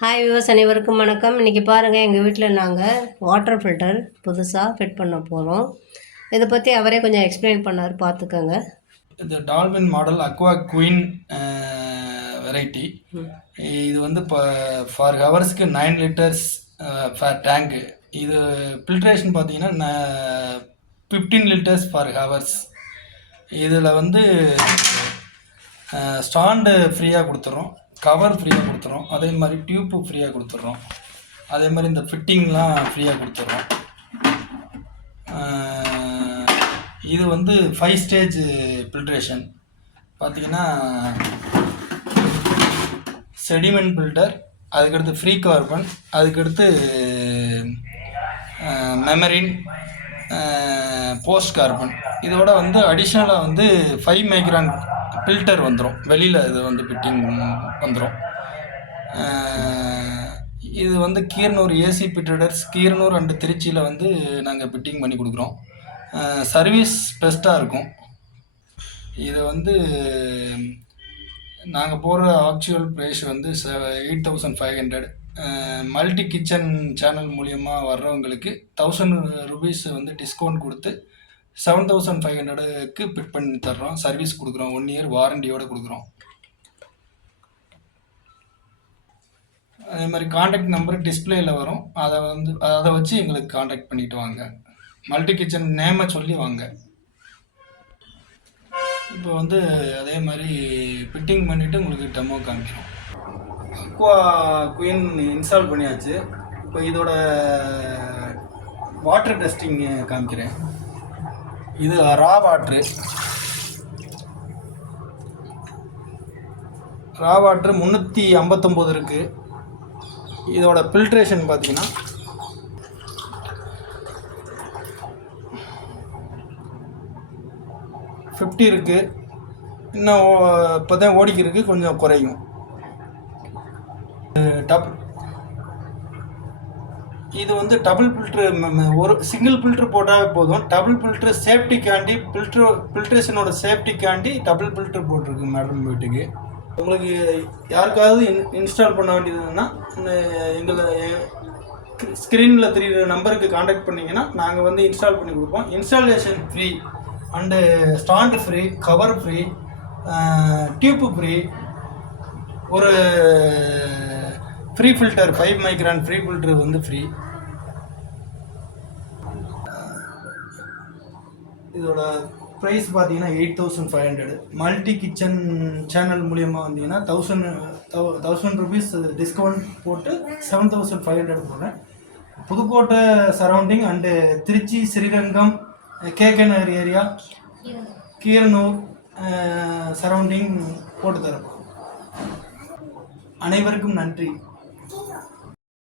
Hi viewers அனைவருக்கும் வணக்கம். இன்றைக்கி பாருங்கள் எங்கள் வீட்டில் நாங்கள் வாட்டர் ஃபில்டர் புதுசாக ஃபிட் பண்ண போகிறோம் இதை பற்றி அவரே கொஞ்சம் எக்ஸ்பிளைன் பண்ணார் பார்த்துக்கோங்க இது Dolphin model Aqua Queen variety இது வந்து இப்போ ஃபார் ஹவர்ஸ்க்கு நைன் லிட்டர்ஸ் ஃபார் டேங்கு இது ஃபில்ட்ரேஷன் பார்த்தீங்கன்னா ஃபிஃப்டீன் லிட்டர்ஸ் ஃபார் ஹவர்ஸ் இதில் வந்து ஸ்டாண்டு ஃப்ரீயாக கொடுத்துறோம். கவர் ஃப்ரீயாக கொடுத்துறோம். அதே மாதிரி டியூப்பு ஃப்ரீயாக கொடுத்துட்றோம் அதே மாதிரி இந்த ஃபிட்டிங்லாம் ஃப்ரீயாக கொடுத்துட்றோம் இது வந்து ஃபைவ் ஸ்டேஜ் ஃபில்ட்ரேஷன் பார்த்தீங்கன்னா செடிமெண்ட் ஃபில்டர் அதுக்கடுத்து ஃப்ரீ கார்பன் அதுக்கடுத்து மெமரின் போஸ்ட் கார்பன் இதோட வந்து அடிஷ்னலாக வந்து ஃபைவ் மைக்ரான் ஃபில்டர் வந்துடும் வெளியில் இது வந்து ஃபிட்டிங் வந்துடும் இது வந்து Keeranur AC fitters Keeranur and திருச்சியில் வந்து நாங்கள் ஃபிட்டிங் பண்ணி கொடுக்குறோம். சர்வீஸ் பெஸ்ட்டாக இருக்கும். இது வந்து நாங்கள் போடுற ஆக்சுவல் ப்ரைஸ் வந்து ச eight thousand five hundred multi kitchen channel மூலியமாக வர்றவங்களுக்கு தௌசண்ட் ருபீஸ் வந்து டிஸ்கவுண்ட் கொடுத்து செவன் தௌசண்ட் ஃபைவ் ஹண்ட்ரடுக்கு பிட் பண்ணி தர்றோம். சர்வீஸ் கொடுக்குறோம். ஒன் இயர் வாரண்டியோடு கொடுக்குறோம். அதே மாதிரி காண்டாக்ட் நம்பர் டிஸ்பிளேயில் வரும். அதை வந்து அதை வச்சு எங்களுக்கு காண்டாக்ட் பண்ணிட்டு வாங்க. மல்டி கிச்சன் நேமை சொல்லி வாங்க. இப்போ வந்து அதே மாதிரி ஃபிட்டிங் பண்ணிவிட்டு உங்களுக்கு டெமோ காமிக்கிறோம். அக்வா குயின் இன்ஸ்டால் பண்ணியாச்சு. இப்போ இதோட வாட்டர் டெஸ்டிங் காமிக்கிறேன். இது ரா வாட்ரு. ரா வாட்ரு முந்நூற்றி ஐம்பத்தொம்போது இருக்குது இதோட ஃபில்ட்ரேஷன் பார்த்தீங்கன்னா ஃபிஃப்டி இருக்குது இன்னும் இப்போ தான் ஓடிக்கிறதுக்கு கொஞ்சம் குறையும். டப் இது வந்து டபுள் ஃபில்ட்ரு ஒரு சிங்கிள் ஃபில்ட்ரு போட்டால் போதும். டபுள் ஃபில்ட்ரு சேஃப்டிக்காண்டி ஃபில்ட்ரு ஃபில்ட்ரேஷனோட சேஃப்டிக்காண்டி டபுள் ஃபில்ட்ரு போட்டிருக்கு மேடம் வீட்டுக்கு. உங்களுக்கு யாருக்காவது இன் இன்ஸ்டால் பண்ண வேண்டியதுன்னா எங்களை ஸ்க்ரீனில் தெரியுற நம்பருக்கு காண்டாக்ட் பண்ணிங்கன்னா நாங்கள் வந்து இன்ஸ்டால் பண்ணி கொடுப்போம். Installation free and stand free cover free tube free ஒரு free filter five micron free filter வந்து ஃப்ரீ இதோட ப்ரைஸ் பார்த்தீங்கன்னா eight thousand five hundred multi kitchen channel மூலியமாக வந்தீங்கன்னா தௌசண்ட் தௌசண்ட் ருபீஸ் டிஸ்கவுண்ட் போட்டு செவன் தௌசண்ட் ஃபைவ் ஹண்ட்ரட் போடுறேன். Pudukkottai surrounding and Trichy Srirangam கேகனர் area Keeranur surrounding போட்டு தரப்போம் அனைவருக்கும் நன்றி.